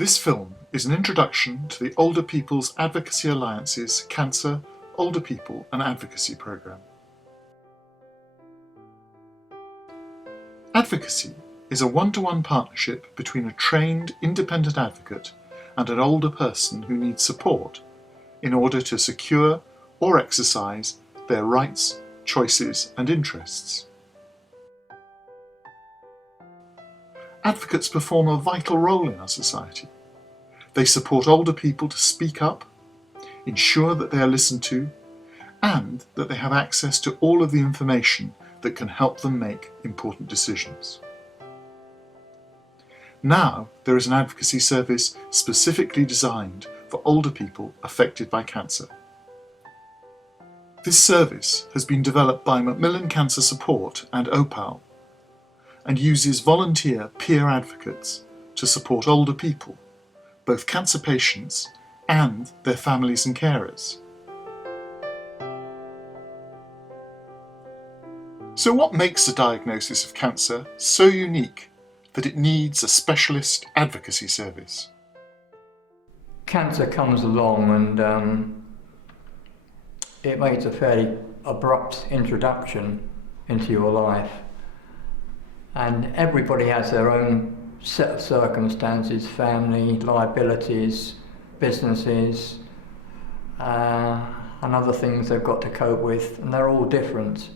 This film is an introduction to the Older People's Advocacy Alliance's Cancer, Older People and Advocacy programme. Advocacy is a one-to-one partnership between a trained independent advocate and an older person who needs support in order to secure or exercise their rights, choices and interests. Advocates perform a vital role in our society. They support older people to speak up, ensure that they are listened to, and that they have access to all of the information that can help them make important decisions. Now there is an advocacy service specifically designed for older people affected by cancer. This service has been developed by Macmillan Cancer Support and OPAAL and uses volunteer peer advocates to support older people, both cancer patients and their families and carers. So what makes a diagnosis of cancer so unique that it needs a specialist advocacy service? Cancer comes along and it makes a fairly abrupt introduction into your life. And everybody has their own set of circumstances, family, liabilities, businesses, and other things they've got to cope with, and they're all different.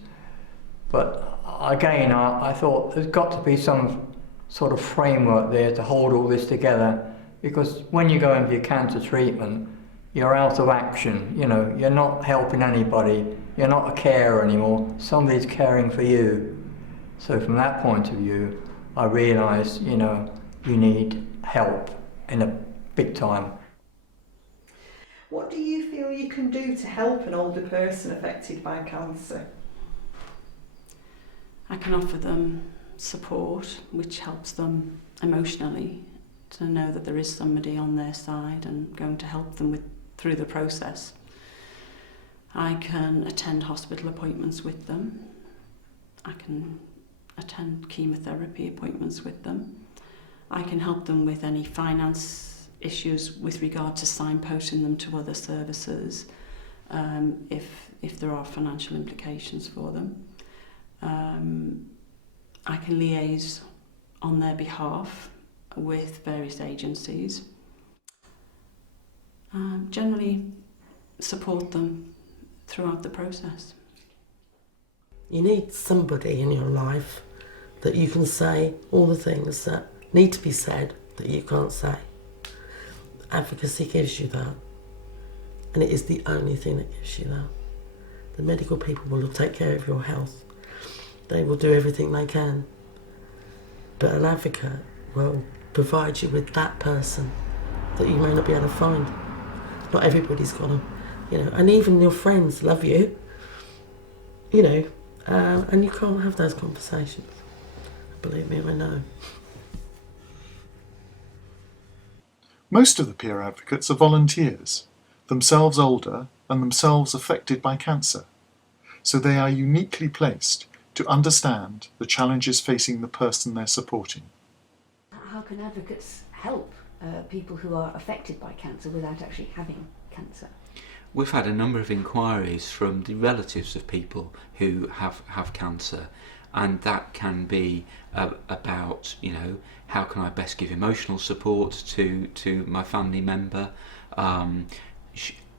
But again, I thought there's got to be some sort of framework there to hold all this together, because when you go in for your cancer treatment, you're out of action, you're not helping anybody, you're not a carer anymore, somebody's caring for you. So from that point of view, I realised, you need help in a big time. What do you feel you can do to help an older person affected by cancer? I can offer them support, which helps them emotionally, to know that there is somebody on their side and going to help them through the process. I can attend hospital appointments with them. I can attend chemotherapy appointments with them. I can help them with any finance issues with regard to signposting them to other services, if there are financial implications for them. I can liaise on their behalf with various agencies. Generally support them throughout the process. You need somebody in your life that you can say all the things that need to be said that you can't say. Advocacy gives you that, and it is the only thing that gives you that. The medical people will take care of your health. They will do everything they can, but an advocate will provide you with that person that you may not be able to find. Not everybody's got them, and even your friends love you, and you can't have those conversations. Believe me, I know. Most of the peer advocates are volunteers, themselves older and themselves affected by cancer, so they are uniquely placed to understand the challenges facing the person they're supporting. How can advocates help people who are affected by cancer without actually having cancer? We've had a number of inquiries from the relatives of people who have cancer, and that can be about, how can I best give emotional support to my family member.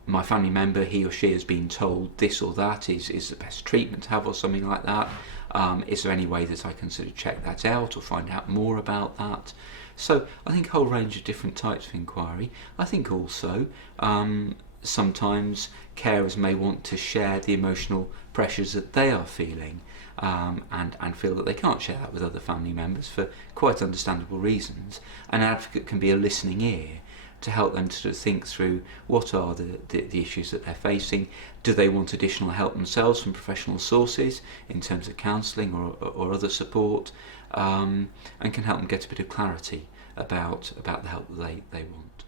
My family member, he or she has been told this or that is the best treatment to have, or something like that. Is there any way that I can sort of check that out or find out more about that? So I think a whole range of different types of inquiry. I think also sometimes carers may want to share the emotional pressures that they are feeling, and feel that they can't share that with other family members for quite understandable reasons. An advocate can be a listening ear to help them to sort of think through what are the issues that they're facing. Do they want additional help themselves from professional sources in terms of counselling or other support, and can help them get a bit of clarity about the help that they want.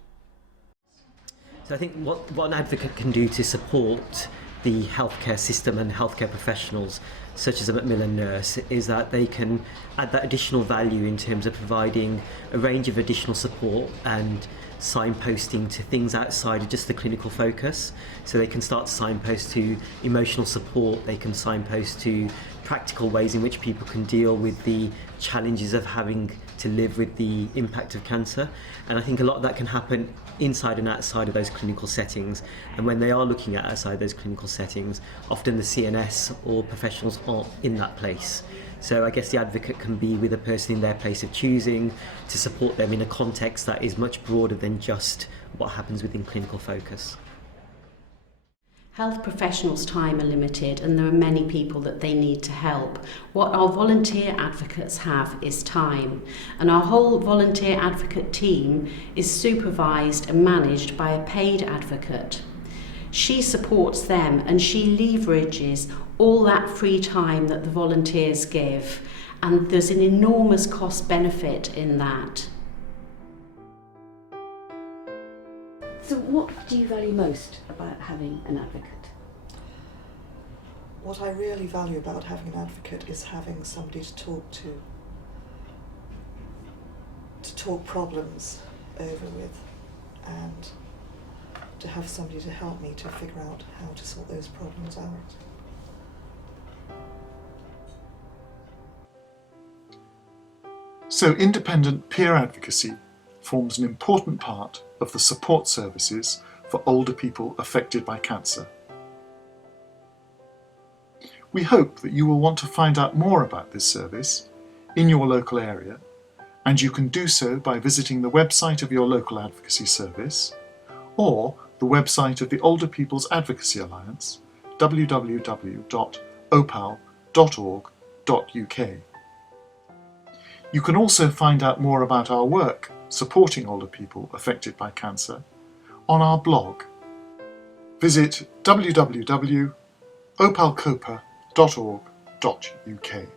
So I think what an advocate can do to support the healthcare system and healthcare professionals, such as a Macmillan nurse, is that they can add that additional value in terms of providing a range of additional support and signposting to things outside of just the clinical focus. So they can start to signpost to emotional support, they can signpost to practical ways in which people can deal with the challenges of having to live with the impact of cancer. And I think a lot of that can happen inside and outside of those clinical settings. And when they are looking at outside those clinical settings, often the CNS or professionals aren't in that place. So I guess the advocate can be with a person in their place of choosing to support them in a context that is much broader than just what happens within clinical focus. Health professionals' time are limited and there are many people that they need to help. What our volunteer advocates have is time, and our whole volunteer advocate team is supervised and managed by a paid advocate. She supports them and she leverages all that free time that the volunteers give, and there's an enormous cost benefit in that. So what do you value most about having an advocate? What I really value about having an advocate is having somebody to talk problems over with, and to have somebody to help me to figure out how to sort those problems out. So independent peer advocacy forms an important part of the support services for older people affected by cancer. We hope that you will want to find out more about this service in your local area, and you can do so by visiting the website of your local advocacy service or the website of the Older People's Advocacy Alliance, www.opaal.org.uk. You can also find out more about our work supporting older people affected by cancer on our blog. Visit www.opaalcopa.org.uk.